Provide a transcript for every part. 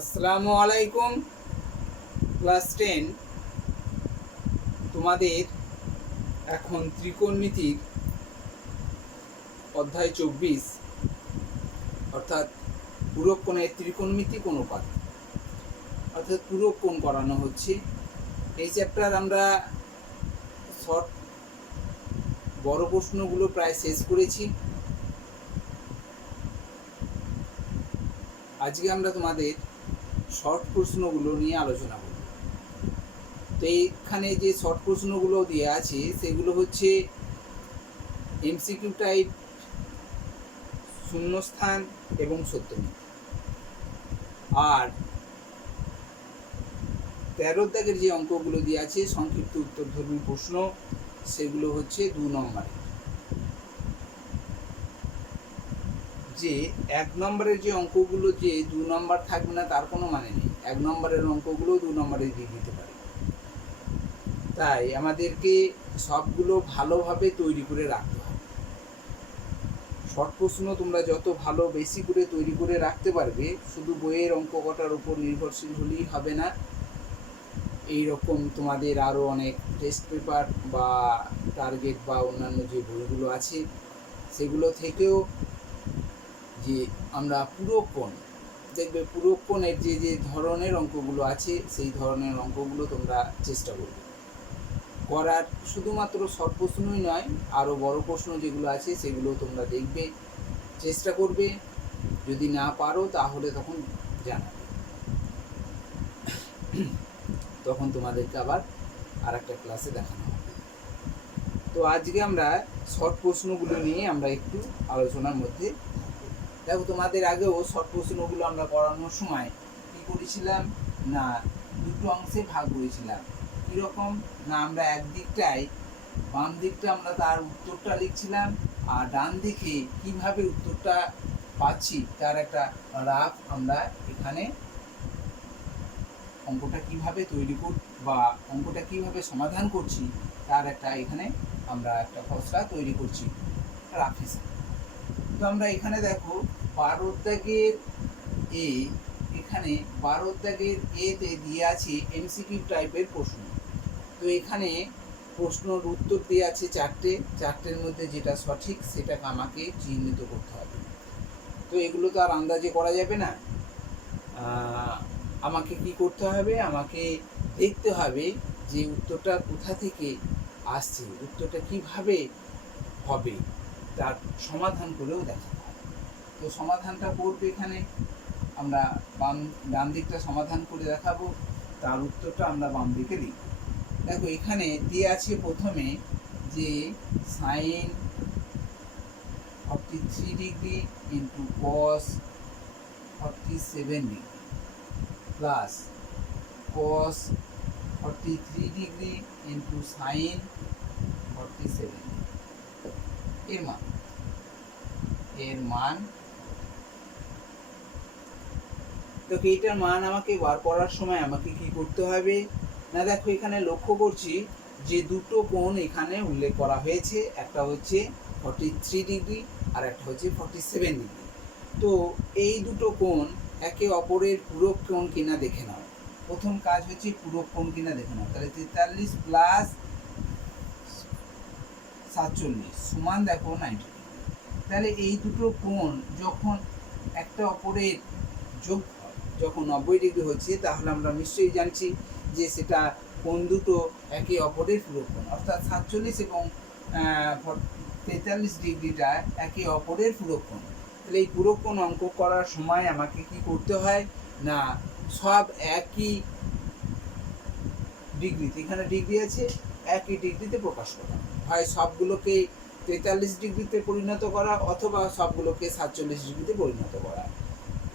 আসসালামু আলাইকুম। ক্লাস 10 তোমাদের এখন ত্রিকোণমিতির অধ্যায় 24 অর্থাৎ পূরক কোণের ত্রিকোণমিতিক অনুপাত অর্থাৎ পূরক কোণ করানো হচ্ছে। এই চ্যাপ্টার আমরা শর্ট বড় প্রশ্নগুলো প্রায় শেষ করেছি। আজকে আমরা তোমাদের শর্ট প্রশ্নগুলো নিয়ে আলোচনা করব। তো এইখানে যে শর্ট প্রশ্নগুলো দেওয়া আছে সেগুলো হচ্ছে এমসিকিউ টাইপ, শূন্যস্থান এবং সত্যমিথ্যা। আর 13 দাগের যে অঙ্কগুলো দেওয়া আছে সংক্ষিপ্ত উত্তরধর্মী প্রশ্ন, সেগুলো হচ্ছে 2 নম্বরের। যে 1 নম্বরের যে অঙ্কগুলো যে 2 নম্বর থাকবে না তার কোনো মানে নেই। 1 নম্বরের অঙ্কগুলো 2 নম্বরে দিয়ে দিতে পারে। তাই আমাদেরকে সবগুলো ভালোভাবে তৈরি করে রাখতে হবে। শর্ট প্রশ্ন তোমরা যত ভালো বেশি করে তৈরি করে রাখতে পারবে, শুধু বইয়ের অঙ্ক কটার উপর নির্ভরশীল হলেই হবে না। এই রকম তোমাদের আরও অনেক টেস্ট পেপার বা টার্গেট বা অন্যান্য যে বইগুলো আছে সেগুলো থেকেও যে আমরা পূরক কোণ দেখবে, পূরক কোণের যে যে ধরনের অঙ্কগুলো আছে সেই ধরনের অঙ্কগুলো তোমরা চেষ্টা করবে করার। শুধুমাত্র শর্ট প্রশ্নই নয়, আরও বড় প্রশ্ন যেগুলো আছে সেগুলো তোমরা দেখবে, চেষ্টা করবে। যদি না পারো তাহলে তখন জানাবে, তখন তোমাদেরকে আবার আর একটা ক্লাসে দেখানো হবে। তো আজকে আমরা শর্ট প্রশ্নগুলো নিয়ে আমরা একটু আলোচনার মধ্যে দেখো। তোমাদের আগেও শর্ট প্রশ্নগুলো আমরা করানোর সময় কী করেছিলাম না, দুটো অংশে ভাগ করেছিলাম। কীরকম না, আমরা একদিকটায় বাম দিকটা আমরা তার উত্তরটা লিখছিলাম, আর ডান দিকে কীভাবে উত্তরটা পাচ্ছি তার একটা রাফ আমরা এখানে অঙ্কটা কিভাবে তৈরি বা অঙ্কটা কিভাবে সমাধান করছি তার একটা এখানে আমরা একটা খসড়া তৈরি করছি রাফ হিসাবে। তো আমরা এখানে দেখো 12 দাগের এ, এখানে 12 দাগের এতে দিয়ে আছে এমসিকিউ টাইপের প্রশ্ন। তো এখানে প্রশ্নের উত্তর দিয়ে আছে চারটের মধ্যে যেটা সঠিক সেটাকে আমাকে চিহ্নিত করতে হবে। তো এগুলো তো আর আন্দাজে করা যাবে না। আমাকে কি করতে হবে, আমাকে দেখতে হবে যে উত্তরটা কোথা থেকে আসছে, উত্তরটা কিভাবে হবে তার সমাধান করেও দেখাতে হবে। তো সমাধানটা করবে এখানে আমরা ডান দিকটা সমাধান করে দেখাবো, তার উত্তরটা আমরা বাম দিকে লিখব। দেখো এখানে দিয়ে আছে প্রথমে যে sine 43 degree into cos 47 degree plus cos 43 degree into sine 47 এর মান তো এইটার মান আমাকে বার করার সময় আমাকে কি করতে হবে না, দেখো এখানে লক্ষ্য করছি যে দুটো কোণ এখানে উল্লেখ করা হয়েছে, একটা হচ্ছে 43 ডিগ্রি আর একটা হচ্ছে 47 ডিগ্রি। তো এই দুটো কোণ একে অপরের পূরক কোণ কিনা দেখে নাও। প্রথম কাজ হচ্ছে পূরক কোণ কিনা দেখে নাও। তাহলে 43 প্লাস 47 সমান দেখো 90 ডিগ্রি। তাহলে এই দুটো কোণ যখন একটা অপরের যোগ যখন 90 ডিগ্রি হচ্ছে, তাহলে আমরা নিশ্চয়ই জানছি যে সেটা কোণ দুটো একে অপরের পূরক কোণ, অর্থাৎ 47 এবং 43 ডিগ্রিটা একে অপরের পূরক কোণ। তাহলে এই পূরক কোণ অঙ্ক করার সময় আমাকে কি করতে হয় না, সব একই ডিগ্রিতে, এখানে ডিগ্রি আছে, একই ডিগ্রিতে প্রকাশ করা, হয় সবগুলোকে 43 ডিগ্রিতে পরিণত করা অথবা সবগুলোকে 47 ডিগ্রিতে পরিণত করা।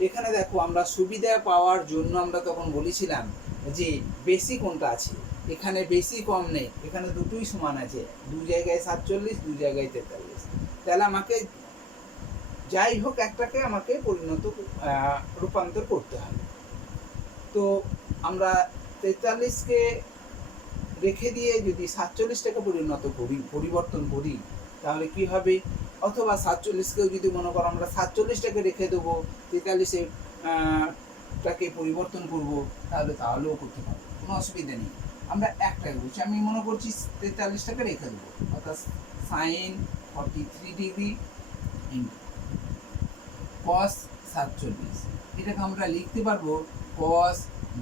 এখানে দেখো আমরা সুবিধা পাওয়ার জন্য আমরা তখন বলেছিলাম যে বেশি কোনটা আছে, এখানে বেশি কম নেই, এখানে দুটোই সমান আছে, দু জায়গায় 47 দু জায়গায় 43। তাহলে আমাকে যাই হোক একটাকে আমাকে রূপান্তর করতে হবে। তো আমরা 43কে রেখে দিয়ে যদি 47টাকে পরিবর্তন করি তাহলে কি হবে, অথবা 47কেও যদি মনে করো আমরা 47টাকে রেখে দেবো, 43-এ রূপটাকে পরিবর্তন করব তাহলেও করতে পারবো, কোনো অসুবিধা নেই। আমরা একটাকে বলছি, আমি মনে করছি 43টাকে রেখে দেবো, অর্থাৎ সাইন 43 ডিগ্রি ইন্টু কস 47, এটাকে আমরা লিখতে পারবো কস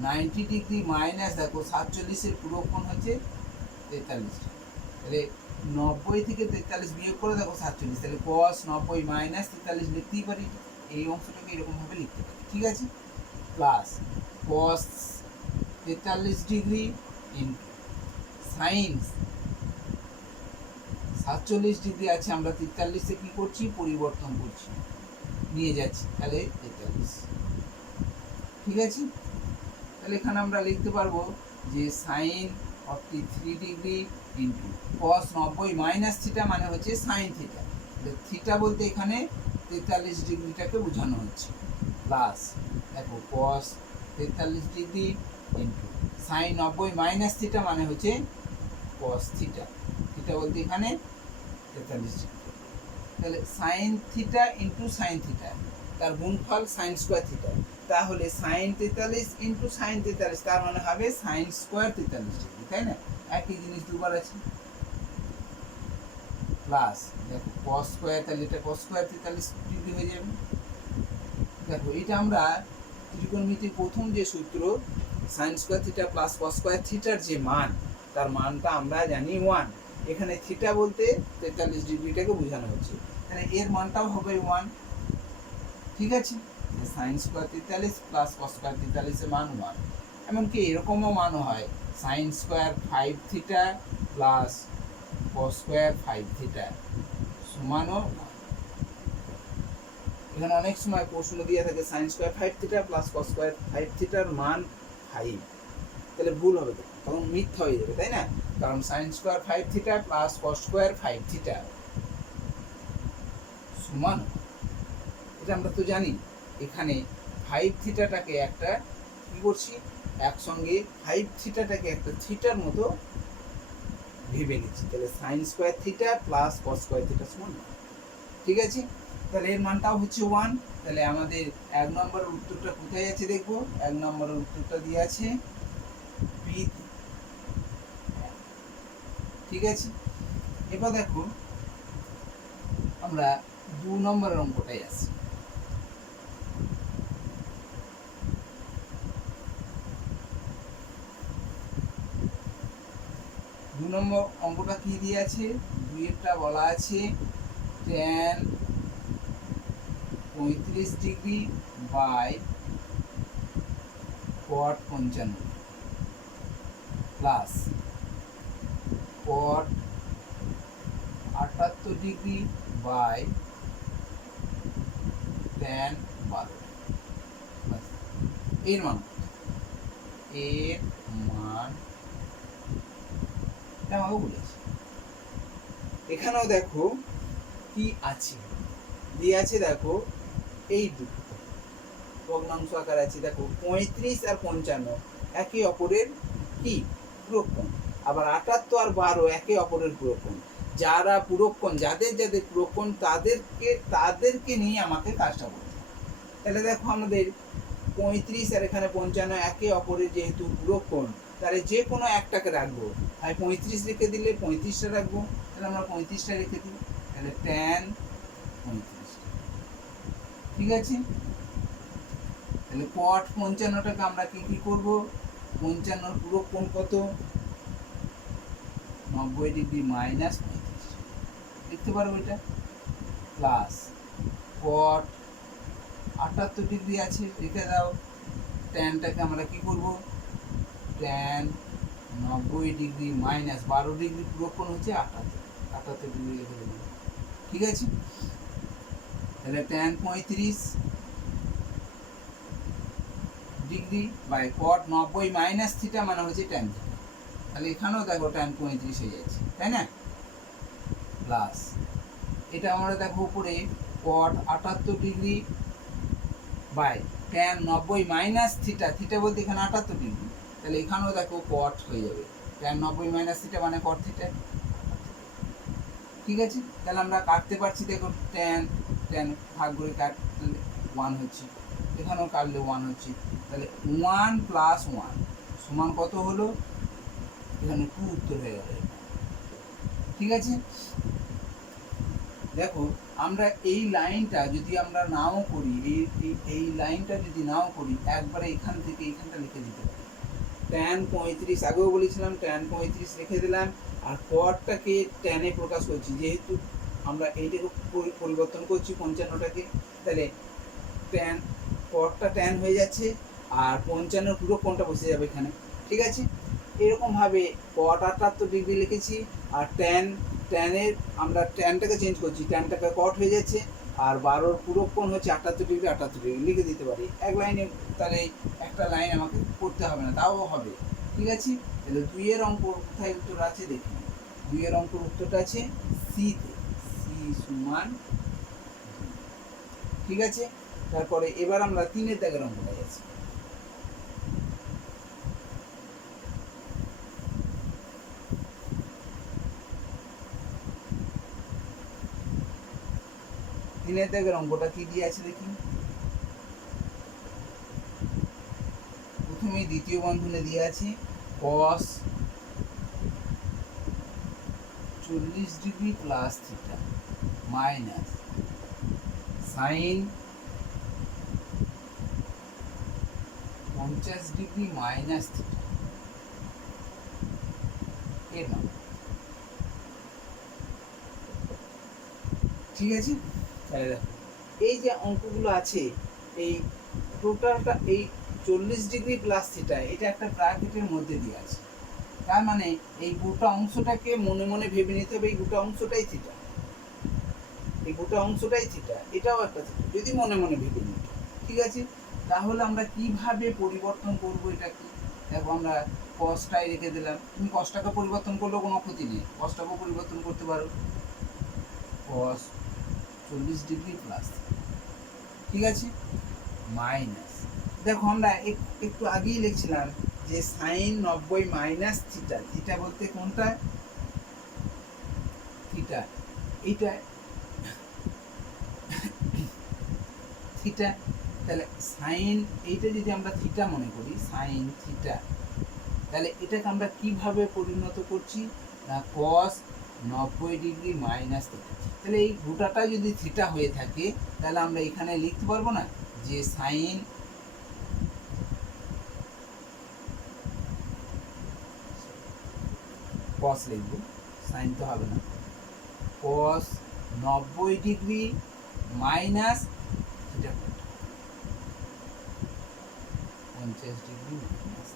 90 ডিগ্রি মাইনাস, দেখো 47-এর পূরক কোণ হচ্ছে 43, তাহলে 90 থেকে 43 বিয়োগ করে দেখো 47, তাহলে কস 90 মাইনাস 43 লিখতেই পারি, এই অংশটাকে এরকমভাবে লিখতে পারি, ঠিক আছে। Plus cos 43 degree into sine 47 degree আছে, আমরা 43-এ কী করছি, পরিবর্তন করছি, নিয়ে যাচ্ছি, তাহলে 43, ঠিক আছে। তাহলে এখানে আমরা লিখতে পারবো যে sine 43 degree into cos 90 minus theta মানে হচ্ছে সাইন থিটা, থিটা বলতে এখানে 43 ডিগ্রিটাকে বোঝানো হচ্ছে, প্লাস দেখো কস 43 degree into sign 90 minus theta মানে হচ্ছে কস থিটা, থিটা বলতে এখানে 43 ডিগ্রি, তাহলে sine theta into sine theta, তার গুণফল সাইন স্কোয়ার থিটা, তাহলে সাইন 43 ইন্টু সাইন 43 তার মানে হবে সাইন স্কোয়ার 43 ডিগ্রি, তাই না, একই জিনিস দুবার আছে, প্লাস দেখো কস স্কোয়ার, তাহলে এটা কস স্কোয়ার 43 ডিগ্রি হয়ে যাবে। দেখো এটা আমরা ত্রিকোণমিতির প্রথম যে সূত্র sine square theta plus cos square থিটার যে মান, তার মানটা আমরা জানি 1, এখানে থিটা বলতে 43 ডিগ্রিটাকে বোঝানো হচ্ছে, তাহলে এর মানটাও হবে 1, ঠিক আছে। Sine square 43 plus cos square 43 এর মান 1, এমনকি এরকমও মানও হয় sine square 5 theta plus cos square 5 theta সমানও 1। এখানে অনেক সময় প্রশ্ন দিয়ে থাকে sine square 5 theta plus cos square 5 থিটার মান 5, তাহলে ভুল হবে, তখন মিথ্যা হয়ে যাবে, তাই না, কারণ sign square 5 theta plus cos square 5 theta সমান, এটা আমরা তো জানি। এখানে 5 থিটাটাকে একটা কি করছি, একসঙ্গে 5 থিটাটাকে একটা থিটার মতো ভেবে নিচ্ছি, তাহলে sine square theta plus cos square theta সমান, ঠিক আছে। তাহলে এর মানটাও হচ্ছে 1, তাহলে আমাদের 1 নম্বরের উত্তরটা কোথায় আছে দেখবো, 1 নম্বরের উত্তরটা দিয়ে আছে বি, ঠিক আছে। এবার দেখো আমরা 2 নম্বরের অঙ্কটাই আসি, 2 নম্বর অঙ্কটা কি দিয়ে আছে, 2-এরটা বলা আছে tan 35 degree by cot 55 plus cot 78 degree by tan 12, এর মান আমাকে বলেছে। এখানেও দেখো কি আছে দিয়ে আছে, দেখো এই দুটো ভগ্নাংশ আকার আছে, দেখো 35 আর 55 একে অপরের কি পূরক কোণ, আবার 78 আর 12 একে অপরের পূরক কোণ, যারা পূরক কোণ, যাদের পূরক কোণ তাদেরকে নিয়ে আমাকে কাজটা করতে হবে। তাহলে দেখো আমাদের 35 আর এখানে 55 একে অপরের যেহেতু পূরক কোণ, তাহলে যে কোনো একটাকে রাখবো, তাই 35 রেখে দিলে 35টা রাখবো, তাহলে আমরা 35টা রেখে দিই, তাহলে tan 35, ঠিক আছে। তাহলে cot 55টাকে আমরা কি করব, 55 পূরক কোণ কত, 90 ডিগ্রি মাইনাস 35 লিখতে পারবো এটা, প্লাস cot 78 ডিগ্রি আছে লিখে দাও, ট্যানটাকে আমরা কি করব, tan 90 ডিগ্রি মাইনাস 12 ডিগ্রি পূরক কোণ হচ্ছে 78 ডিগ্রি লিখে দেবো, ঠিক আছে। তাহলে tan 35 degree by cot 90 minus theta মানে হচ্ছে tan থিটা, তাহলে এখানেও দেখো tan 35 হয়ে যাচ্ছে, তাই না, প্লাস এটা আমরা দেখো উপরে cot 78 degree by tan 90 minus theta, theta বলতে এখানে 78 ডিগ্রি, তাহলে এখানেও দেখো cot হয়ে যাবে, tan 90 মাইনাস থিটা মানে cot থিটা, ঠিক আছে। তাহলে আমরা কাটতে পারছি, দেখো tan ভাগ করে কাটলে 1 হচ্ছে, এখানেও কাটলে 1 হচ্ছে, তাহলে 1 প্লাস 1 সমান কত হলো, এখানে 2 উত্তর হয়ে গেল। ঠিক আছে, দেখো আমরা এই লাইনটা যদি আমরা নাও করি, এই লাইনটা যদি নাও করি, একবারে এখান থেকে এইখানটা লিখে দিতে পারি। tan 35 আগেও বলেছিলাম, tan 35 লিখে দিলাম, আর কটটাকে ট্যানে প্রকাশ করছি, যেহেতু আমরা এইটাকে পরিবর্তন করছি 55টাকে, তাহলে ট্যান কটটা ট্যান হয়ে যাচ্ছে, আর 55 পুরো কোণটা বসে যাবে এখানে। ঠিক আছে, এরকমভাবে কট 78 ডিগ্রি লিখেছি, আর ট্যানের আমরা ট্যানটাকে চেঞ্জ করছি, ট্যানটাকে কট হয়ে যাচ্ছে, আর 12 পুরো কোণ হচ্ছে 78 ডিগ্রি, 78 ডিগ্রি লিখে দিতে পারি এক লাইনে। তাহলে একটা লাইন আমাকে করতে হবে না, তাও হবে। ঠিক আছে, তাহলে 2 এর অঙ্ক কোথায় উত্তর আছে দেখি। 2 এর অঙ্কের উত্তরটা আছে সিতে, সি সমান। ঠিক আছে, তারপরে এবার আমরা 3 দাগের অঙ্কটা যাচ্ছি। 3 দাগের অঙ্কটা কি দিয়ে আছে দেখি। প্রথমে দ্বিতীয় বন্ধনে দিয়ে আছে cos 40 degree plus theta minus sin 50 degree minus theta এর মান। ঠিক আছে, তাহলে দেখো এই যে অঙ্কগুলো আছে, এই টোটালটা এই 40 ডিগ্রি প্লাস থিটা এটা একটা ব্র্যাকেটের মধ্যে দিয়ে আছে, তার মানে এই গোটা অংশটাকে মনে মনে ভেবে নিতে হবে এই গোটা অংশটাই থিটা, এই গোটা অংশটাই থিটা, এটাও একটা থিটা, যদি মনে মনে ভেবে নিই। ঠিক আছে, তাহলে আমরা কিভাবে পরিবর্তন করব এটা কি, দেখো আমরা কসটাই রেখে দিলাম, তুমি কসটাকে পরিবর্তন করলেও কোনো ক্ষতি নেই, কসটাকেও পরিবর্তন করতে পারো, কস 40 ডিগ্রি প্লাস। ঠিক আছে, মাইনাস, দেখো আমরা একটু আগেই লিখছিলাম যে সাইন 90 মাইনাস থিটা, থিটা বলতে কোনটা, থিটা এইটা থিটা, তাহলে সাইন এইটা যদি আমরা থিটা মনে করি, সাইন থিটা, তাহলে এটাকে আমরা কিভাবে পরিণত করছি না কস 90 ডিগ্রি মাইনাস থিটা, তাহলে এই গোটাটা যদি থিটা হয়ে থাকে তাহলে আমরা এখানে লিখতে পারবো না যে সাইন কস লিখবো, সাইন তো হবে না, কস 90 degree minus theta 50 degree minus.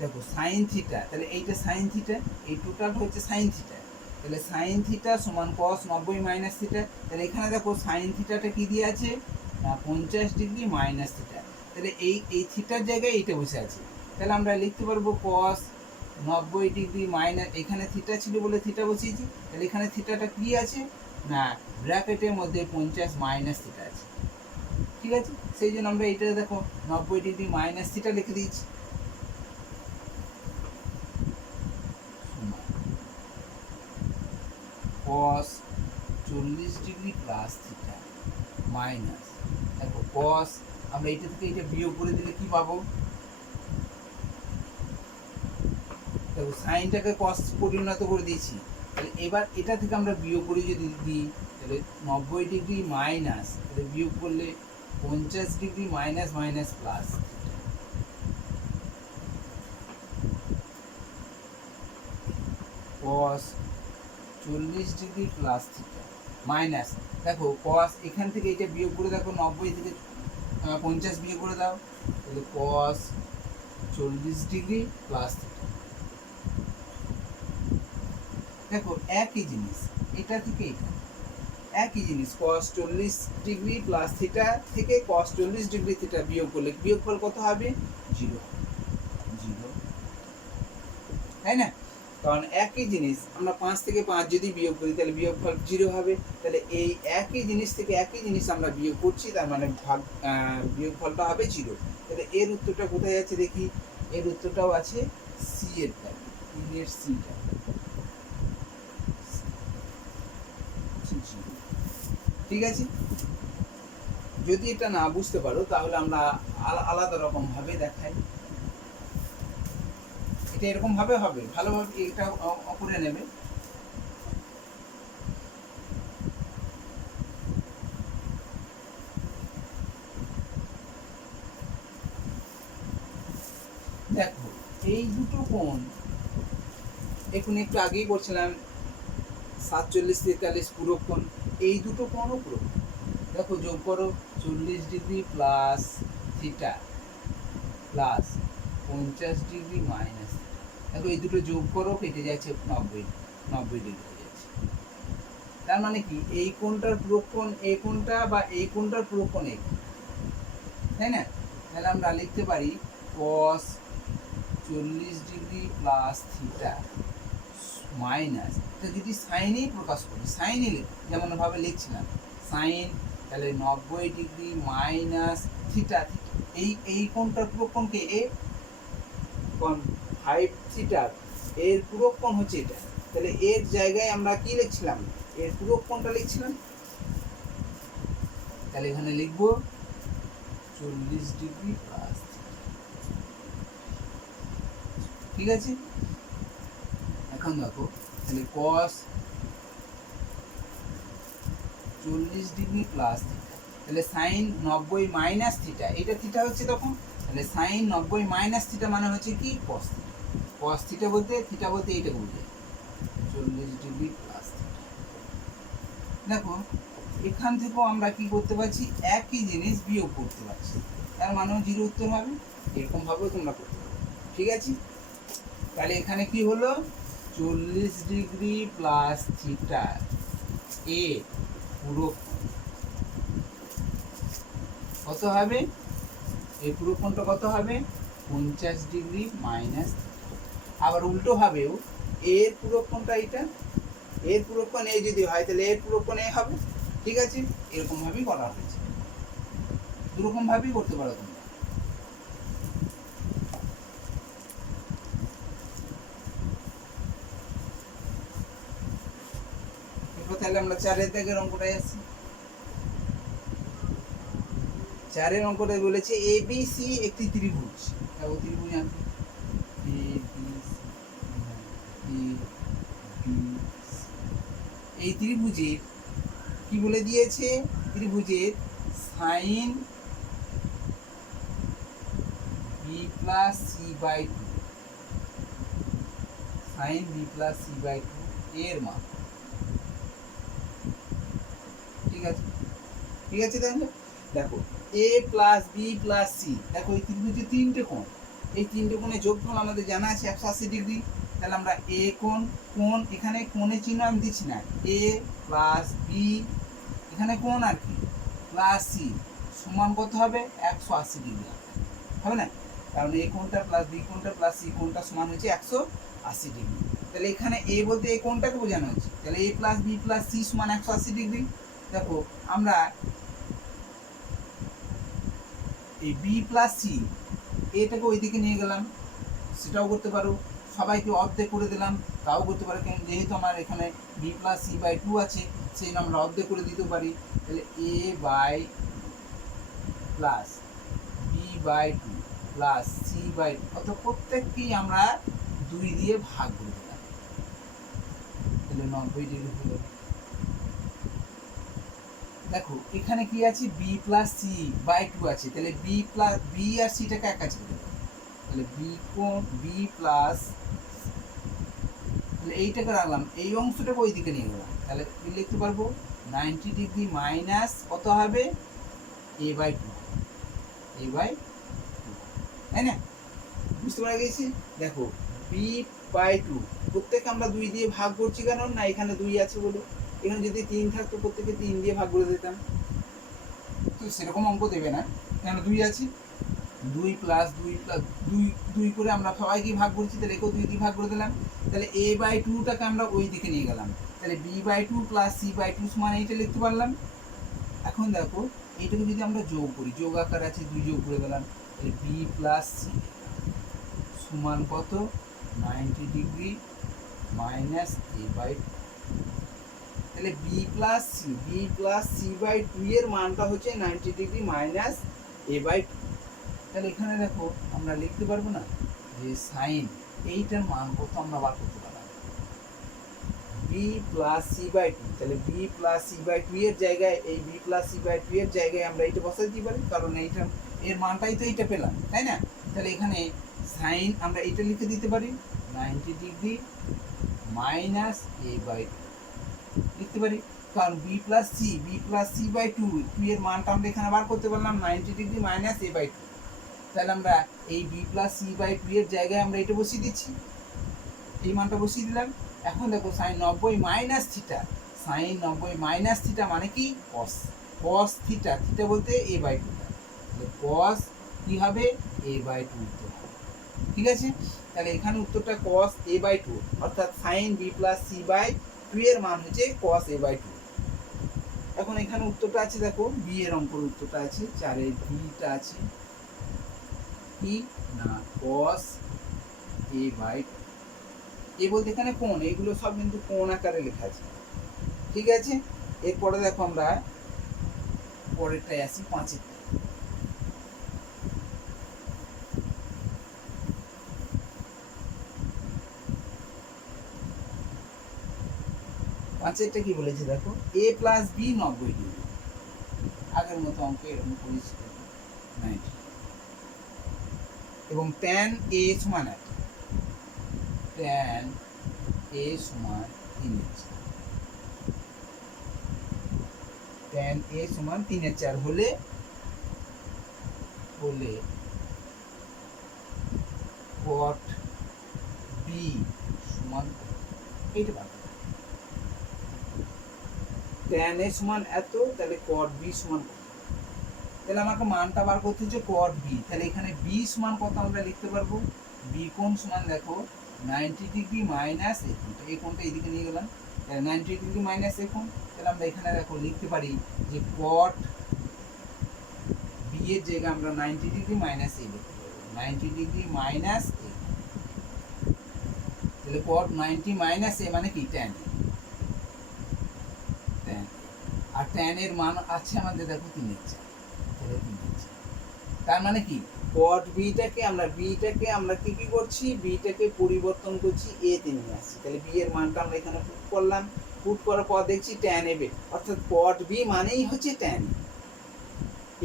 দেখো সাইন থিটা, তাহলে এইটা সাইন থিটা, এই টোটালটা হচ্ছে সাইন থিটা, তাহলে সাইন থিটা সমান কস 90 মাইনাস থিটা, তাহলে এখানে দেখো সাইন থিটাটা কি দিয়ে আছে না 50 ডিগ্রি মাইনাস থিটা, তাহলে এই থিটার জায়গায় এইটা বসে আছে, তাহলে আমরা লিখতে পারবো কস 90 ডিগ্রি মাইনাস, এখানে থিটা ছিল বলে থিটা বসিয়েছি, তাহলে এখানে থিটাটা কি আছে না ব্র্যাকেটের মধ্যে 50 মাইনাস থিটা আছে। ঠিক আছে, সেই জন্য আমরা এটা দেখো 90 ডিগ্রি মাইনাস থিটা লিখে দিয়েছি, cos 40 degree plus theta minus, দেখো cos আমরা এইটা থেকে এটা বিয়োগ করে দিলে কি পাবো, দেখো সাইনটাকে cos পরিণত করে দিয়েছি, তাহলে এবার এটা থেকে আমরা বিয়োগ করে যদি দিই তাহলে 90 ডিগ্রি মাইনাস, তাহলে বিয়োগ করলে 50 degree minus minus plus, cos 40 degree plus theta minus, দেখো cos এখান থেকে এটা বিয়োগ করে দেখো 90 থেকে 50 বিয়োগ করে দাও, তাহলে cos 40 ডিগ্রি প্লাস থিটা, দেখো একই জিনিস, এটা থেকে এটা একই জিনিস, cos 40 ডিগ্রি প্লাস থিটা থেকে cos 40 ডিগ্রি থিটা বিয়োগ করলে বিয়োগফল কত হবে 0, 0, তাই না, কারণ একই জিনিস আমরা 5 থেকে 5 যদি বিয়োগ করি তাহলে বিয়োগফল 0 হবে, তাহলে এই একই জিনিস থেকে একই জিনিস আমরা বিয়োগ করছি, তার মানে ভাগ বিয়োগফলটা হবে 0, তাহলে এর উত্তরটা কোথায় আছে দেখি, এর উত্তরটাও আছে সি এর দাগে, এর সিটা, ঠিক আছে। যদি এটা না বুঝতে পারো তাহলে আমরা আলাদা রকম ভাবে দেখাই। এটা এরকম ভাবে হবে, ভালোভাবে এটা করে নেবে। দেখো এই দুটো কোণ এখন একটু আগেই করছিলাম 47-43 পুরো কোণ, এই দুটো কোণও পুরো। দেখো যোগ করো 40 degree plus theta plus 50 degree minus. দেখো এই দুটো যোগ করো, কেটে যাচ্ছে 90 ডিগ্রি হয়ে যাচ্ছে। তার মানে কি এই কোণটার পুরো কোণ এই কোণটা, বা এই কোণটার পুরো কোণ এই কোণ, তাই না? তাহলে আমরা লিখতে পারি cos 40 degree plus theta minus, এটা যদি সাইনেই প্রকাশ করি, সাইনে যেমন ভাবে লিখছিলাম সাইন, তাহলে 90 ডিগ্রি মাইনাস থিটা। এই কোণটার পুরো কোণকে এ কোণ 5 থিটা, এর পুরো কোণ হচ্ছে এটা। তাহলে এর জায়গায় আমরা কি লিখছিলাম, এর পুরো কোণটা লিখছিলাম। তাহলে এখানে লিখব 40 ডিগ্রি প্লাস, ঠিক আছে? এখন দেখো তাহলে cos 40 ডিগ্রি প্লাস থিটা, তাহলে সাইন 90 মাইনাস থিটা, এটা থিটা হচ্ছে তখন, তাহলে সাইন 90 মাইনাস থিটা মানে হচ্ছে কি cos থিটা। cos থিটা বলতে এইটাকে বোঝায় 40 ডিগ্রি প্লাস থিটা। দেখো এখান থেকেও আমরা কি করতে পারছি, একই জিনিস বিয়োগ করতে পারছি, তার মানেও 0 উত্তর হবে। এরকম ভাবেও তোমরা করতে পারো, ঠিক আছে? তাহলে এখানে কি হলো 40 ডিগ্রি প্লাস থিটা এ পুরো কত হবে, এই পুরো কোণটা কত হবে 50 ডিগ্রি মাইনাস। আবার উল্টো ভাবেও এর পুরো কোণটা এটা, এর পুরো কোণ এ যদি হয় তাহলে এর পুরো কোণ এ হবে, ঠিক আছে? এরকম ভাবেই করা হয়েছে, দুরকম ভাবেই করতে পারো তোমরা। তাহলে আমরা 4-এর দাগের অঙ্কটায় আসি। 4-এর অঙ্কটা বলেছে ABC একটি ত্রিভুজ, ত্রিভুজ আঁকি এই ত্রিভুজের কি বলে দিয়েছে, ত্রিভুজের sine b plus C by 2, sine b plus C by 2 এর মান, ঠিক আছে? ঠিক আছে, তাহলে দেখো a plus B plus C, দেখো এই ত্রিভুজে তিনটে কোণ, এই তিনটে কোণের যোগফল আমাদের জানা আছে 180 ডিগ্রি। তাহলে আমরা এ কোণ, এখানে কোণের চিহ্ন আমি দিচ্ছি না, এ প্লাস বি, এখানে কোণ আর কি প্লাস সি সমান কত হবে 180 ডিগ্রি হবে না? কারণ এ কোণটা প্লাস বি কোণটা প্লাস সি কোণটা সমান হচ্ছে 180 ডিগ্রি। তাহলে এখানে এ বলতে এই কোণটাকে বোঝানো হচ্ছে, তাহলে এ প্লাস বি প্লাস সি সমান 180 ডিগ্রি। দেখো আমরা এই বি প্লাস সি এটাকে ওইদিকে নিয়ে গেলাম, সেটাও করতে পারো, সবাইকে অর্ধেক করে দিলাম তাও করতে পারো, কারণ যেহেতু আমার এখানে বি প্লাস সি বাই 2 আছে সেই জন্য আমরা অর্ধেক করে দিতে পারি। তাহলে A by plus B by 2 plus C by, অত প্রত্যেককেই আমরা 2 দিয়ে ভাগ করে দিলাম, তাহলে 90 ডিগ্রি হলো। দেখো এখানে কি আছে বি প্লাস সি বাই 2 আছে, তাহলে বি প্লাস বি আর সিটাকে এক কাছে করে, তাহলে বি কোণ বি প্লাস, তাহলে এইটাকে রাখলাম, এই অংশটাকে ওই দিকে নিয়ে গেলাম, তাহলে কি লিখতে পারবো 90 ডিগ্রি মাইনাস কত হবে এ বাই 2, এ বাই 2, তাই না? বুঝতে পারা গেছি? দেখো বি বাই 2 প্রত্যেকে আমরা 2 দিয়ে ভাগ করছি, কারণ না এখানে 2 আছে বলে, এখানে যদি 3 থাকতো প্রত্যেকে 3 দিয়ে ভাগ করে দিতাম, তো সেরকম অঙ্ক দেবে না, এখানে 2 আছে, 2 প্লাস 2 প্লাস 2 করে আমরা সবাইকে ভাগ করছি, তাহলে একেও 2 দিয়ে ভাগ করে দিলাম, তাহলে এ বাই 2টাকে আমরা ওই দিকে নিয়ে গেলাম, তাহলে B by 2 plus C by 2 সমান এইটা লিখতে পারলাম। এখন দেখো এইটাকে যদি আমরা যোগ করি, যোগ আকার আছে 2 যোগ করে দিলাম, তাহলে বি প্লাস সি সমান কত 90 ডিগ্রি মাইনাস এ বাই, তাহলে b+c/2 এর মানটা হচ্ছে 90 ডিগ্রি মাইনাস a/2। তাহলে এখানে দেখো আমরা লিখতে পারবো না যে সাইন এইটার মান কত আমরা বার করতে পারলাম b+c/2। তাহলে b+c/2 এর জায়গায় এই b+c/2 এর জায়গায় আমরা এটা বসাই দিতে পারি, কারণ এইটা এর মানটাই তো এইটা পেলাম, তাই না? তাহলে এখানে সাইন আমরা এটা লিখে দিতে পারি 90 ডিগ্রি মাইনাস a/2 লিখতে পারি, কারণ b+c/2 এর মানটা আমরা এখানে বার করতে পারলাম 90 ডিগ্রি মাইনাস a/2। তাহলে আমরা এই b+c/2 এর জায়গায় আমরা এটা বসিয়ে দিচ্ছি, এই মানটা বসিয়ে দিলাম। এখন দেখো sine 90 minus theta, sine 90 minus theta মানে কি কস থিটা, থিটা বলতে a/2, তাহলে কস কি হবে a/2 উত্তর হবে। ঠিক আছে, তাহলে এখানে উত্তরটা cos a/2, অর্থাৎ sin b+c/2 এর মান হচ্ছে cos a/2। এখন এখানে উত্তরটা আছে, দেখো b এর অঙ্কের উত্তরটা আছে 4 এর bটা আছে কি না cos a/2। এই বলতে এখানে কোণ, এগুলো সব কিন্তু কোণ আকারে লেখা আছে। ঠিক আছে, এরপরে দেখো আমরা পরেরটায় আসি 5 এর। 5 এরটা কি বলেছে দেখো a+b 90 ডিগ্রি, আগের মতো অঙ্ক এরকম করেছি 90, এবং tan a সমান tan a সমান 3/4, tan a সমান 3/4 হলে cot b সমান এইটা পাবো, tan a সমান এত, তাহলে cot b সমান কত? তাহলে আমাকে মানটা বার করতে হচ্ছে cot b। তাহলে এখানে b সমান কত আমরা লিখতে পারবো, b কোণ সমান দেখো 90 ডিগ্রি মাইনাস a কোণ, এই কোণটা এইদিকে নিয়ে গেলাম, তাহলে 90 ডিগ্রি মাইনাস a কোণ। তাহলে আমরা এখানে দেখো লিখতে পারি যে cot b এর জায়গায় আমরা 90 ডিগ্রি মাইনাস a লিখতে পারবো, 90 ডিগ্রি মাইনাস a। তাহলে cot 90 মাইনাস a মানে কি tan, আর tan এর মান আছে আমাদের দেখো 3/4, তাহলে 3/4। তার মানে কি cot b-টাকে আমরা কি করছি, b-টাকে পরিবর্তন করছি a তে নিয়ে আসছি। তাহলে b এর মানটা আমরা এখানে পুট করলাম, পুট করার পর দেখছি tan a, অর্থাৎ cot b মানেই হচ্ছে tan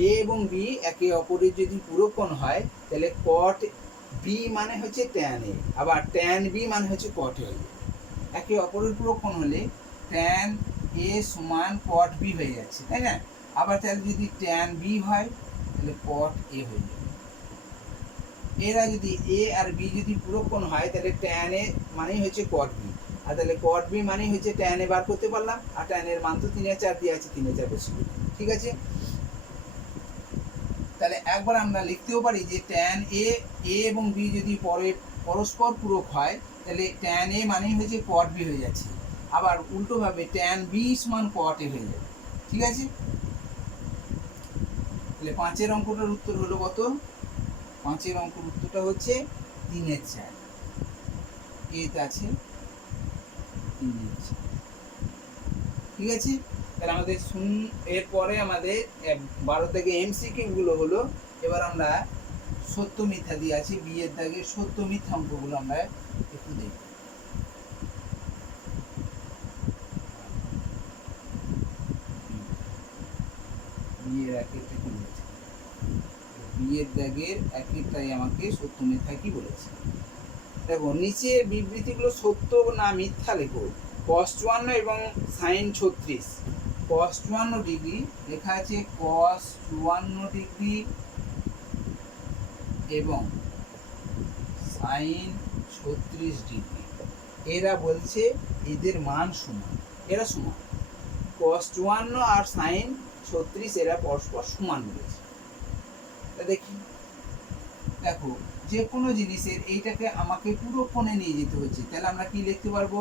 a এবং b একে অপরের যদি পূরকোণ হয়, তাহলে cot b মানে হচ্ছে tan a, আবার tan b মানে হচ্ছে cot a। একে অপরের পূরকোণ হলে tan a সমান cot b হয়ে যাচ্ছে, তাই না? আবার তাহলে যদি tan b হয় তাহলে cot a হয়ে যাবে। এরা যদি a আর b যদি পূরকোণ হয়, তাহলে tan a মানেই হচ্ছে cot b, আর তাহলে cot b মানেই হচ্ছে tan a বার করতে পারলাম, আর tan এর মান তো 3/4 দিয়ে আছে, 3/4 বসিয়ে দিলাম। ঠিক আছে, তাহলে একবার আমরা লিখতেও পারি যে tan a এবং b যদি পরস্পর পূরক হয়, তাহলে tan a মানেই হচ্ছে cot b হয়ে যাচ্ছে, আবার উল্টোভাবে tan b সমান cot a হয়ে যাবে। ঠিক আছে, তাহলে 5 এর অঙ্কটার উত্তর হলো কত? 5 এর অঙ্কের উত্তরটা হচ্ছে 3/4, এতে আছে 3/4। ঠিক আছে, তাহলে আমাদের এরপরে আমাদের 12 থেকে এমসিকিউ গুলো হলো। এবার আমরা সত্য মিথ্যা দিয়ে আছি, বি এর দাগের সত্য মিথ্যা অঙ্কগুলো আমরা একটু দেখব। বিয়ের দাগের একেরটাই আমাকে সত্য মিথ্যা কি বলেছে দেখো, নিচে বিবৃতিগুলো সত্য না মিথ্যা লেখো। cos 54 এবং sin 36, cos 54 ডিগ্রি লেখা আছে cos 54 ডিগ্রি এবং sin 36 ডিগ্রি, এরা বলছে এদের মান সমান, এরা সমান, cos 54 আর sin 36 এরা পরস্পর সমান বলেছে। দেখি, দেখো যে কোনো জিনিসের এইটাকে আমাকে পুরো কোণে নিয়ে যেতে হচ্ছে, তাহলে আমরা কি লিখতে পারবো,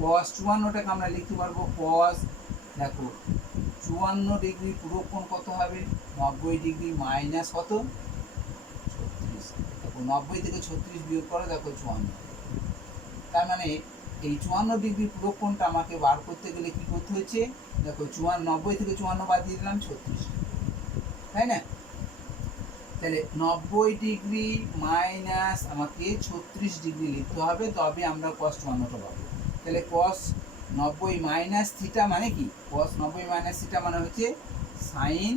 cos 54টাকে আমরা লিখতে পারবো cos, দেখো 54 ডিগ্রি পুরো কোণ কত হবে 90 ডিগ্রি মাইনাস কত 36, দেখো 90 থেকে 36 বিয়োগ করো, দেখো 54, তার মানে এই 54 ডিগ্রি পুরো কোণটা আমাকে বার করতে গেলে কি করতে হচ্ছে, দেখো 90 থেকে 54 বাদ দিয়ে দিলাম 36, তাই না? তাহলে 90 ডিগ্রি মাইনাস আমাকে 36 ডিগ্রি লিখতে হবে, তবে আমরা cos 54টা পাবো। তাহলে cos 90 মাইনাস থিটা মানে কি, cos 90 মাইনাস থিটা মানে হচ্ছে sin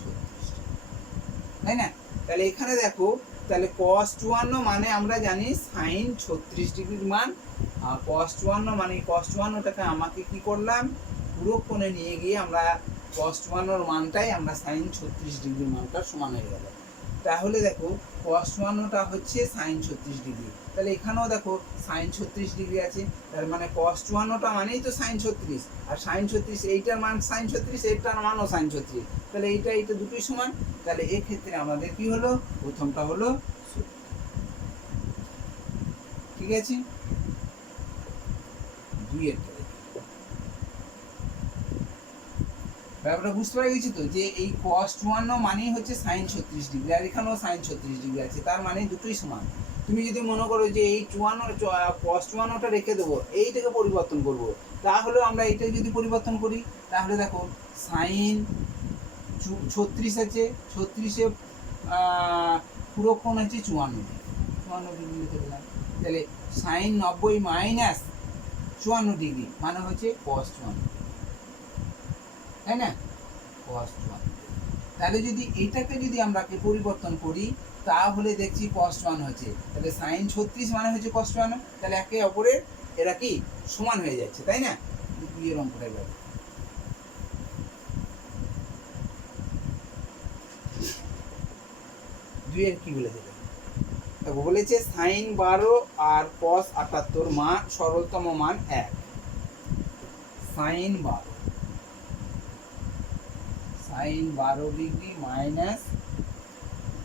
36, তাই না? তাহলে এখানে দেখো, তাহলে cos 54 মানে আমরা জানি sin 36 ডিগ্রির মান, আর cos 54 মানে cos 54টাকে আমাকে কি করলাম, পুরো কোণে নিয়ে গিয়ে আমরা cos 54 মানটাই আমরা sin 36 ডিগ্রির মানটার সমান হয়ে গেল। তাহলে দেখো cos 54টা হচ্ছে sin 36 ডিগ্রি, তাহলে এখানেও দেখো sin 36 ডিগ্রি আছে, তার মানে cos 54টা মানেই তো sin 36, আর sin 36 এইটার মান sin 36, এইটার মানও sin 36, তাহলে এইটা দুটোই সমান। তাহলে এই ক্ষেত্রে আমাদের কি হলো, প্রথমটা হলো ঠিক আছে। দুইয়েরটা ব্যাপারটা বুঝতে পেরে গেছি তো, যে এই cos 54 মানেই হচ্ছে sin 36 ডিগ্রি, আর এখানেও sin 36 ডিগ্রি আছে, তার মানে দুটোই সমান। তুমি যদি মনে করো যে এই 54 cos 54টা রেখে দেবো, এইটাকে পরিবর্তন করব, তাহলে আমরা এইটা যদি পরিবর্তন করি, তাহলে দেখো sin 36 আছে, 36-এ পুরো কোণ হচ্ছে 54 ডিগ্রি লিখে দিলাম। তাহলে sin 90 মাইনাস 54 ডিগ্রি মানে হচ্ছে cos 54, তাই না? cos 1, তাহলে যদি এইটাকে যদি আমরা পরিবর্তন করি, তাহলে দেখছি cos 1 হচ্ছে, তাহলে sin 36 মানে হচ্ছে cos 1, তাহলে একে অপরের এরা কি সমান হয়ে যাচ্ছে, তাই না? দুইয়ের অঙ্কটা এবার দুইয়ের কি বলে দেবে, দেখো বলেছে sin 12 আর cos 78 মান সরলতম মান 1, sin 12 ডিগ্রি মাইনাস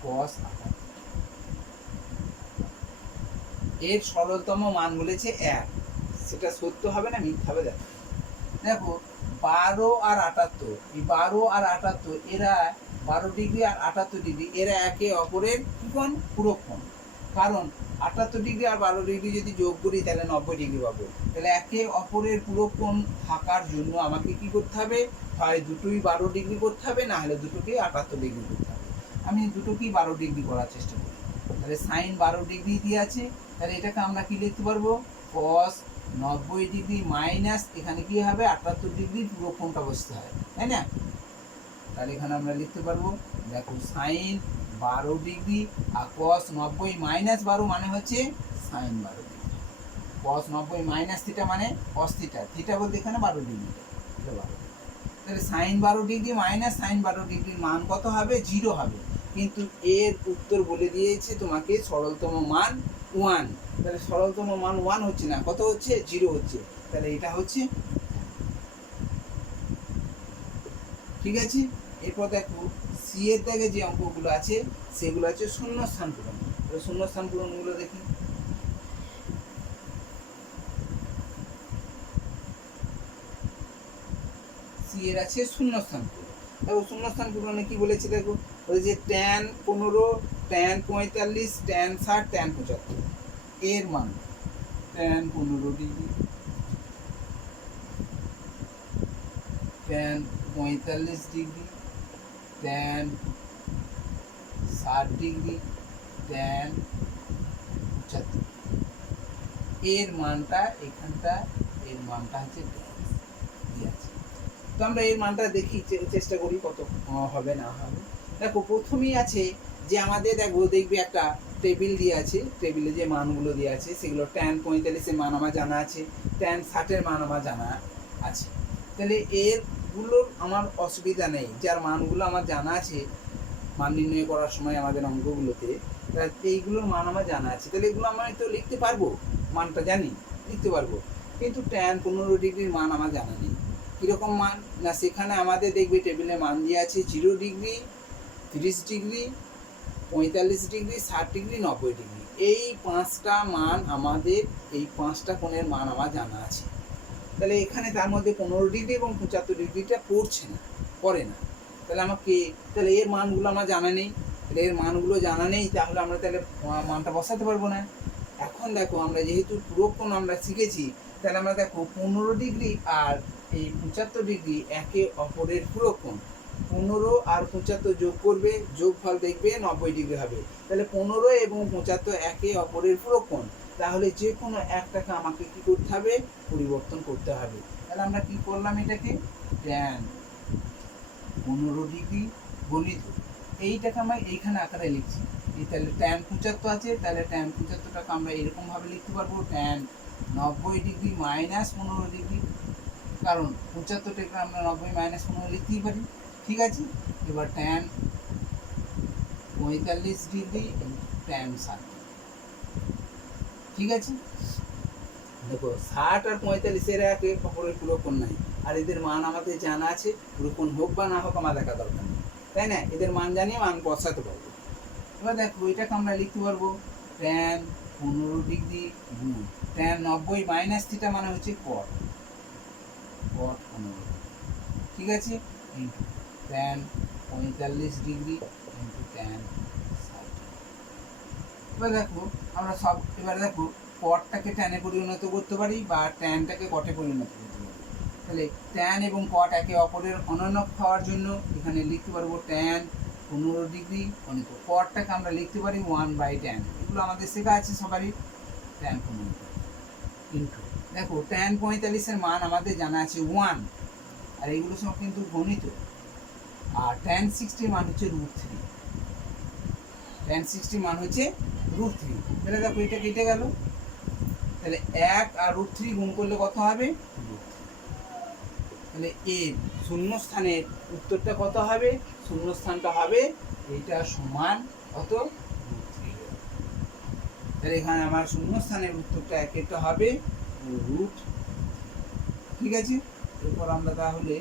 cos 78 এর সরলতম মান বলেছে 1, সেটা সত্য হবে না মিথ্যা হবে, দেখো দেখো 12 আর 78, এই 12 আর 78 এরা 12 ডিগ্রি আর 78 ডিগ্রি এরা একে অপরের কি কোণ, পুরো কোণ, কারণ 78 ডিগ্রি আর 12 ডিগ্রি যদি যোগ করি তাহলে 90 ডিগ্রি পাবো। তাহলে একে অপরের পুরো কোণ থাকার জন্য আমাকে কি করতে হবে, হয় দুটোই 12 ডিগ্রি করতে হবে, না হলে দুটোকেই 78 ডিগ্রি করতে হবে। আমি দুটোকেই 12 ডিগ্রি করার চেষ্টা করি, তাহলে sin 12 ডিগ্রি দিয়ে আছে, তাহলে এটাকে আমরা কি লিখতে পারবো, cos 90 ডিগ্রি মাইনাস এখানে কি হবে 78 ডিগ্রি পুরো কোণটা বসতে হয়, তাই না? তাহলে এখানে আমরা লিখতে পারবো, দেখো sin 12 ডিগ্রি আর cos 90 মাইনাস 12 মানে হচ্ছে sin 12 degree, cos 90 minus theta মানে cos থিটা, থিটা বলতে এখানে 12 ডিগ্রি, তাহলে sin 12 ডিগ্রি মাইনাস sin 12 ডিগ্রির মান কত হবে, 0 হবে, কিন্তু এর উত্তর বলে দিয়েছে তোমাকে সরলতম মান 1, তাহলে সরলতম মান 1 হচ্ছে না, কত হচ্ছে, 0 হচ্ছে, তাহলে এটা হচ্ছে ঠিক আছে। এরপর দেখো সি এর দাগে যে অঙ্কগুলো আছে সেগুলো আছে শূন্যস্থান পূরণ, শূন্যস্থান পূরণগুলো দেখি। সি এর আছে শূন্যস্থান পূরণ, দেখো শূন্যস্থান পূরণে কি বলেছে, দেখো বলেছে tan 15, tan 45, tan 60, tan 75 এর মান, tan 15 degree, tan 45 degree, tan 60 degree, tan 75 এর মানটা এখানটা, এর মানটা হচ্ছে দিয়ে আছে। তো আমরা এর মানটা দেখি, চেষ্টা করি কত হবে না হবে। দেখো প্রথমেই আছে যে আমাদের দেখবে একটা টেবিল দিয়ে আছে, টেবিলে যে মানগুলো দিয়ে আছে সেগুলো tan 45 এর মান আমার জানা আছে, tan 60 এর মান আমার জানা আছে, তাহলে এরগুলোর আমার অসুবিধা নেই, যার মানগুলো আমার জানা আছে মান নির্ণয় করার সময় আমাদের অঙ্কগুলোতে, এইগুলোর মান আমার জানা আছে, তাহলে এগুলো আমরা তো লিখতে পারবো, মানটা জানি লিখতে পারবো, কিন্তু tan 15 ডিগ্রির মান আমার জানা নেই, কীরকম মান না, সেখানে আমাদের দেখবে টেবিলে মান দিয়ে আছে 0 degree, 30 degree, 45 degree, 60 degree, 90 degree, এই 5টা মান আমাদের, এই 5টা কোণের মান আমার জানা আছে, তাহলে এখানে তার মধ্যে 15 ডিগ্রি এবং 75 ডিগ্রিটা পড়ছে না, পড়ে না, তাহলে আমাকে, তাহলে এর মানগুলো আমার জানা নেই, তাহলে এর মানগুলো জানা নেই, তাহলে আমরা তাহলে মানটা বসাতে পারবো না। এখন দেখো আমরা যেহেতু পুরোক্ষণ আমরা শিখেছি, তাহলে আমরা দেখো 15 ডিগ্রি আর এই 75 ডিগ্রি একে অপরের পুরোক্ষণ। 15 আর 75 যোগ করবে, যোগফল দেখবে 90 ডিগ্রি হবে। তাহলে 15 এবং 75 একে অপরের পুরোক্ষণ। তাহলে যে কোনো একটাকে আমাকে কি করতে হবে, পরিবর্তন করতে হবে। তাহলে আমরা কি করলাম, এটাকে ট্যান 15 ডিগ্রি গণিত, এইটাকে আমরা এইখানে আকারে লিখছি। তাহলে ট্যান 75 আছে, তাহলে ট্যান 75টাকে আমরা এরকমভাবে লিখতে পারবো, ট্যান 90 ডিগ্রি মাইনাস 15 ডিগ্রি, কারণ 75টাকে আমরা 90 মাইনাস 15 লিখতেই পারি। ঠিক আছে, এবার ট্যান 45 ডিগ্রি ট্যান 60। ঠিক আছে, দেখো 60 আর 45 এর একে অপরের পুরোক্ষণ নাই, আর এদের মান আমাদের জানা আছে। পুরোক্ষণ হোক বা না হোক আমার দেখা দরকার নেই, তাই না? এদের মান জানিয়ে মান বসাতে পারবো। এবার দেখো এটাকে আমরা লিখতে পারবো ট্যান 15 ডিগ্রি গুণ ট্যান 90 মাইনাস থিটা মানে হচ্ছে কট 15। ঠিক আছে, into tan 45 degree into tan 60। এবার দেখো আমরা সব, এবার দেখো কটটাকে ট্যানে পরিণত করতে পারি বা ট্যানটাকে কটে পরিণত করতে পারি। তাহলে ট্যান এবং কট একে অপরের অনন্য হওয়ার জন্য এখানে লিখতে পারবো ট্যান 15 ডিগ্রি গণিত কটটাকে আমরা লিখতে পারি 1/tan। এগুলো আমাদের শেখা আছে সবারই। ট্যান 15 ইন্টু দেখো ট্যান 45-এর মান আমাদের জানা আছে 1, আর এগুলো সব কিন্তু গণিত। আর ট্যান 60-র মান হচ্ছে √3। ট্যান 60-র মান হচ্ছে √3। তাহলে দেখো এটা কেটে গেল, তাহলে 1 আর √3 গুণ করলে কত হবে, তাহলে এর শূন্যস্থানের উত্তরটা কত হবে, শূন্যস্থানটা হবে এইটা সমান কত, √3। তাহলে এখানে আমার শূন্যস্থানের উত্তরটা একেরটা হবে √। ঠিক আছে, এরপর আমরা তাহলে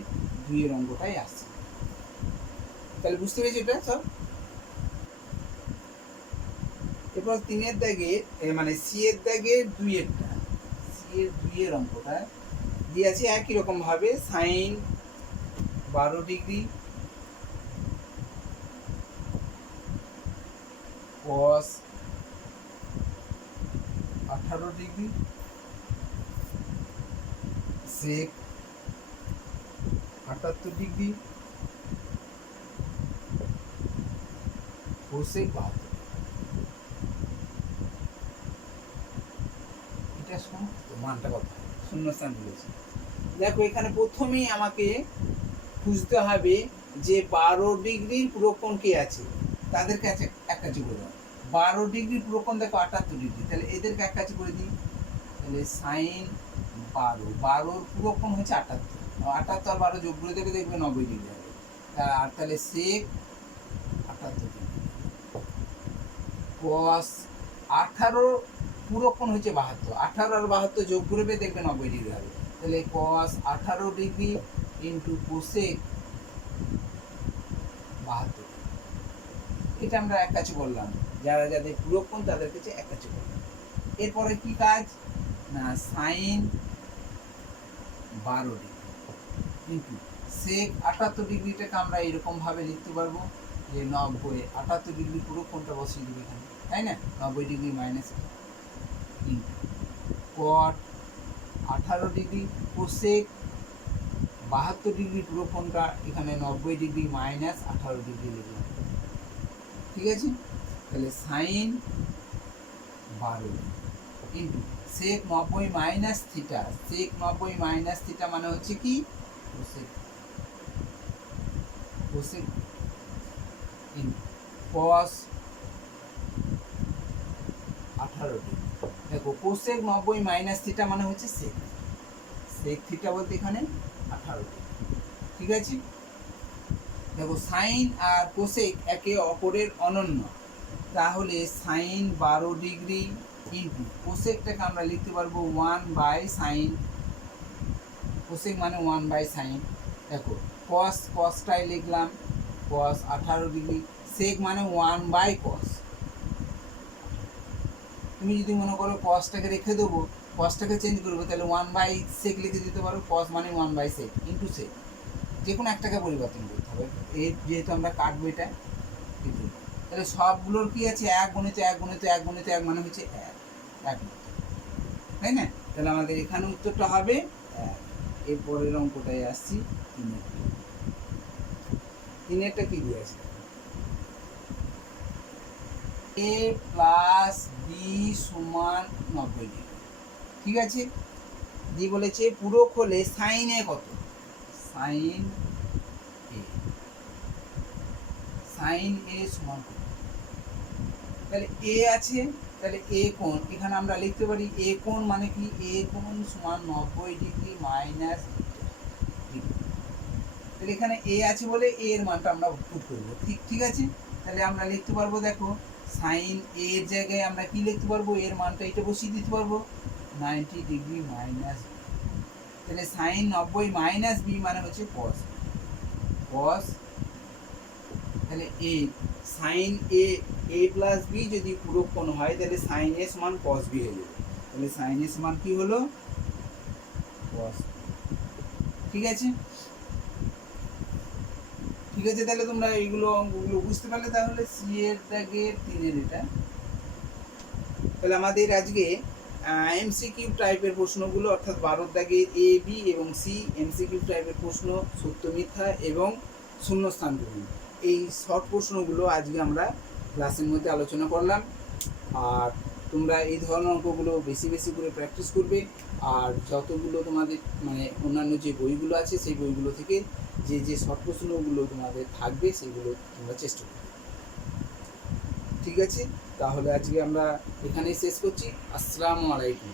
2 এর অঙ্কটাই আসছি। তাহলে বুঝতে পেরেছি এটা সব। এরপর 3-এর দাগে মানে সি এর দাগে 2-এরটা, সি এর 2-এর অঙ্কটা দিয়ে আছে একই রকম ভাবে sine 12 degree cos 18 degree sec 78 degree cosec 72। এটা শুন তো মানটা কত, শূন্যস্থান বলেছি। দেখো এখানে প্রথমেই আমাকে খুঁজতে হবে যে 12 ডিগ্রির পুরোক্ষণ কে আছে, তাদেরকে এক কাছে করে দাও। 12 ডিগ্রির পুরোক্ষণ দেখো 78 ডিগ্রি, তাহলে এদেরকে এক কাছে করে দিই। তাহলে সাইন 12 পুরোক্ষণ হচ্ছে 78, 78 আর 12 যোগ করে দেবে, দেখবে 90 ডিগ্রি হবে। আর তাহলে সেক 78 ডিগ্রি কস 18 পুরোক্ষণ হচ্ছে 72, 18 আর 72 যোগ করবে দেখবে 90 ডিগ্রি হবে। তাহলে কস 18 ডিগ্রি ইন্টু কোসেক 72। এটা আমরা এক কাছে করলাম, যারা যাদের পুরোক্ষণ তাদের কাছে এক কাছে করলাম। এরপরে কি কাজ না, সাইন 12 ডিগ্রি ইন্টু সেক 78 ডিগ্রিটাকে আমরা এরকম ভাবে লিখতে পারবো যে 90, 78 ডিগ্রি পুরোক্ষণটা বসিয়ে দেবে এখানে, তাই না? 90 degree minus into cot 18 degree cosec 72 degree পুরোক্ষণটা এখানে 90 ডিগ্রি মাইনাস 18 ডিগ্রি লিখলাম। ঠিক আছে, তাহলে sine 12 into sec 90 minus theta, sec 90 minus theta মানে হচ্ছে কি, cosec cosec into cos 18 degree. দেখো কোসেক 90 মাইনাস থিটা মানে হচ্ছে সেক, সেক থিটা বলতে এখানে 18 ডিগ্রি। ঠিক আছে, দেখো সাইন আর কোসেক একে অপরের অনন্য, তাহলে সাইন 12 ডিগ্রি ইন্টু কোসেকটাকে আমরা লিখতে পারবো 1/sin, কোসেক মানে 1/sin। দেখো কস, কসটাই লিখলাম কস 18 ডিগ্রি, সেক মানে 1/cos। তুমি যদি মনে করো কসটাকে রেখে দেবো, কসটাকে চেঞ্জ করবো, তাহলে 1/sec লিখে দিতে পারো, কস মানে 1/sec ইন্টু সেক, যে কোনো একটাকে পরিবর্তন করতে হবে। এর যেহেতু আমরা কাটবো এটা, তাহলে সবগুলোর কি আছে, 1 গুণিত 1 গুণিত 1 গুণিত 1 মানে হচ্ছে 1। 1 তাই না? তাহলে আমাদের এখানে উত্তরটা হবে 1। এর পরের অঙ্কটায় আসছি 3-এরটা কি দিয়ে আছে, a প্লাস বি সমান 90 ডিগ্রি। ঠিক আছে, দিয়ে বলেছে পূরক হলে সাইন এ কত, সাইন এ, সাইন এ সমান কত? তাহলে এ আছে, তাহলে এ কোণ এখানে আমরা লিখতে পারি এ কোণ মানে কি, এ কোণ সমান 90 ডিগ্রি মাইনাস ডিগ্রি। তাহলে এখানে এ আছে বলে এ এর মানটা আমরা পুট করব। ঠিক আছে, তাহলে আমরা লিখতে পারবো, দেখো সাইন এ এর জায়গায় আমরা কি লিখতে পারবো, এর মানটা এটা বসিয়ে দিতে পারবো 90 ডিগ্রি মাইনাস। তাহলে সাইন 90 মাইনাস বি মানে হচ্ছে কস, কস। তাহলে এ সাইন এ, এ প্লাস বি যদি পূরক কোণ হয় তাহলে সাইন এ সমান কস বি হয়ে যাবে। তাহলে সাইন এ সমান কি হলো, কস। ঠিক আছে, ঠিক আছে, তাহলে তোমরা এইগুলো অঙ্কগুলো বুঝতে পারলে। তাহলে সি এর দাগের 3-এর এটা। তাহলে আমাদের আজকে এমসিকিউ টাইপের প্রশ্নগুলো, অর্থাৎ 12 দাগের এ বি এবং সি এমসিকিউ টাইপের প্রশ্ন, সত্য মিথ্যা এবং শূন্যস্থান পূরণ, এই শর্ট প্রশ্নগুলো আজকে আমরা ক্লাসের মধ্যে আলোচনা করলাম। আর তোমরা এই ধরনের অঙ্কগুলো বেশি বেশি করে প্র্যাকটিস করবে। আর যতগুলো তোমাদের মানে অন্যান্য যে বইগুলো আছে সেই বইগুলো থেকে যে শর্ট প্রশ্নগুলো তোমাদের থাকবে সেগুলো তোমরা চেষ্টা করবে। ঠিক আছে, তাহলে আজকে আমরা এখানেই শেষ করছি। আসসালামু আলাইকুম।